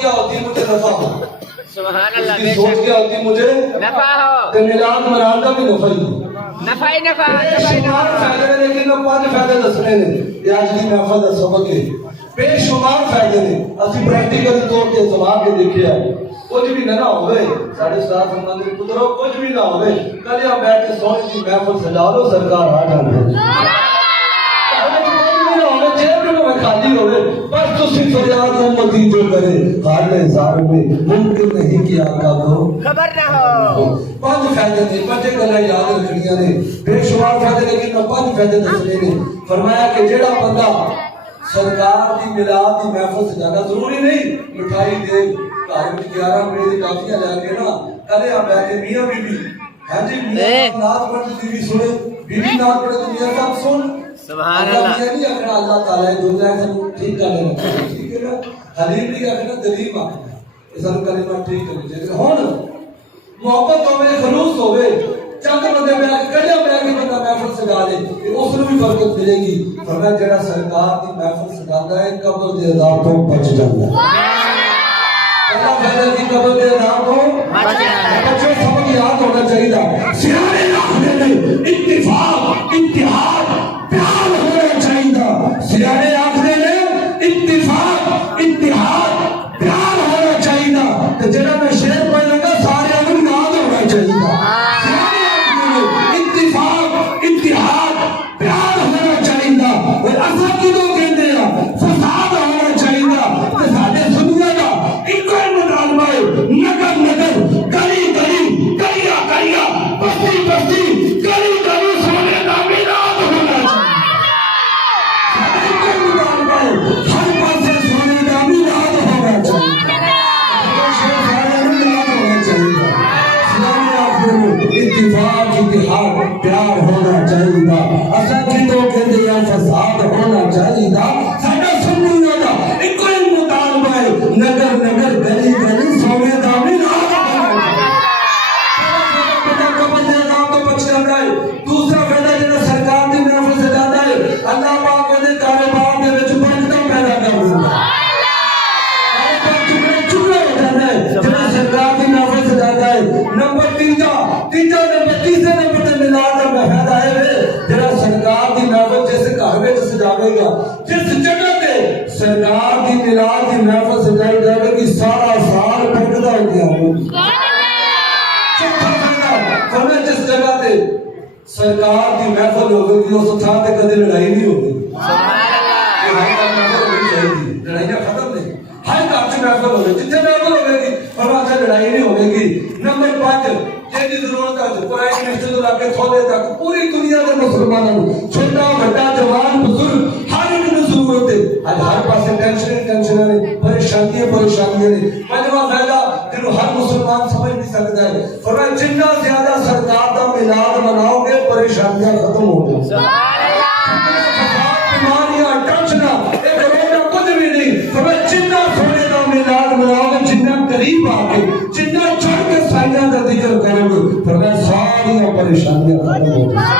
کیا ہوتی ہے مجھے نفع ہو، سبحان اللہ، اس کی سوچ کیا ہوتی ہے مجھے نفع ہو، کہ میلاد منانا بھی نفع ہی ہو، نفع ہی نفع، بے نفع ہی شمار نفع۔ فائدے نے، لیکن میں 5 فائدے دسنے نے یہ آج کی محفل کا سبق ہے۔ بے شمار فائدے نے، اسی پریکٹیکل طور تے سما کے دیکھیا ہے، کچھ بھی نہ ہوئے ساڑھے 7 سمندر پترو، کچھ بھی نہ ہوئے کل یا بیٹھ کے سونے کی محفل سجا لو، سرکار آ جانا خالی ہوئے بس تسی فریاد امتی جو کرے حال ہزار میں ممکن نہیں کہ آقا کو خبر نہ ہو۔ 5 فائدے نے، 5 گلاں یاد رکھنیاں نے، بے شمار فائدے، لیکن میں 5 فائدے دسنے نے۔ فرمایا کہ جیڑا بندہ سرکار دی میلاد دی محفل سجانا، ضروری نہیں مٹھائی دے گھر وچ 11 بجے دی کافیاں لے کے نا کلے آ بیٹھے میاں بی بی، ہاں جی میاں نعت پڑھتی ٹی وی سنے، بی بی نعت پڑھے تو میاں صاحب سن، سبحان اللہ اللہ، میاں نہیں آخنا اللہ تعالیٰ ہے دنیا سے ٹھیک کر لینا، ٹھیک ہے نا، حلیم نہیں آخنا دلیم آخنا، یہ سب کلمہ ٹھیک کرنی چاہیے۔ ہن محبت ہوئے، خلوص ہوئے، چند بندے بیٹھ کلیا بیٹھ کے بندہ محفل سجا لے کہ اس کو بھی برکت ملے گی۔ فرمایا جڑا سرکار دی محفل سجاتا ہے قبر دے عذاب تو بچ جاتا ہے۔ پہلا فائدہ کی قبر دے عذاب تو بچ جاتا ہے۔ بچوں سمجھ یاد ہونا چاہیے، سیانے آخر میں اتفاق، اتحاد، پیار ہونا چاہیے۔ سیانے آخر میں اتفاق، اتحاد، پیار ہونا چاہیے۔ تو جڑا میں شعر پڑھ لگا سارے اگر یاد ہونا چاہیے۔ سیانے آخر میں اتفاق، اتحاد، پیار ہونا چاہیے۔ اور اصل کدوں کہتے ہیں فساد ہونا چاہیے۔ تو سارے سنیا کا ایک ہی مطالبہ ہے، نگر نگر، گلی گلی، گلیا گلیا، بستی بستی، گلی گلی سونے کا میلاد ہونا چاہیے۔ ایک ہی مطالبہ ہے، ہر پاسے سونے کا میلاد ہونا چاہیے۔ اتفاق، اتحاد، پیار ہونا چاہیے۔ اصل کی تو کہتے ہیں فساد ہونا چاہیے۔ ساڈا سنیوں دا ایک ہی مطالبہ ہے، نگر نگر، گلی گلی، سونے دا میلاد ہونا چاہیے۔ قبر دے عذاب تو بچ جاتا ہے۔ دوسرا فائدہ جڑا سرکار دی محفل سجاتا ہے، اللہ پاک دے کاروبار دے وچ برکتاں پیدا کر دیندا ہے۔ نمبر تیسرا نمبر تے میلاد دا فائدہ ہے جڑا سرکار دی محفل جس گھر وچ سجاوے گا، جس جگہ تے سرکار دی میلاد دی محفل سجائی جائے گی، سارا سال برکتاں ہو گیا۔ چوتھا فائدہ فرمایا جس جگہ تے سرکار دی محفل ہوگی اس تھان تے کدی لڑائی نہیں ہوگی۔ سبحان اللہ، لڑائیاں ختم نہیں، ہر گھر چ محفل ہوگی، جتنے محفل ہوگی فرمایا لڑائی نہیں ہوگی۔ نمبر 5 جیڑی ضرورت ہے قرآن مسجد لا کے تھوڑے تک پوری دنیا کے مسلمانوں چھوٹا بڑا جوان بزرگ ہر ایک نوں ضرورت ہے۔ اج ہر پاسے ٹینشن نے، پریشانیاں نے۔ پنجواں فائدہ جنوں ہر مسلمان سمجھ نہیں سکتا ہے، فرمایا جتنا زیادہ سرکار دا میلاد مناؤ گے پریشانیاں ختم ہو جائیں۔ سبحان اللہ، بیماریاں ٹینشناں اے کرونا کچھ بھی نہیں۔ فرمایا جتنا سونے دا میلاد مناؤ گے، جتنا قریب آ کے، جتنا چڑھ کے سائیاں دا ذکر کرو گے، فرمایا ساری پریشانیاں ختم ہو جائیں۔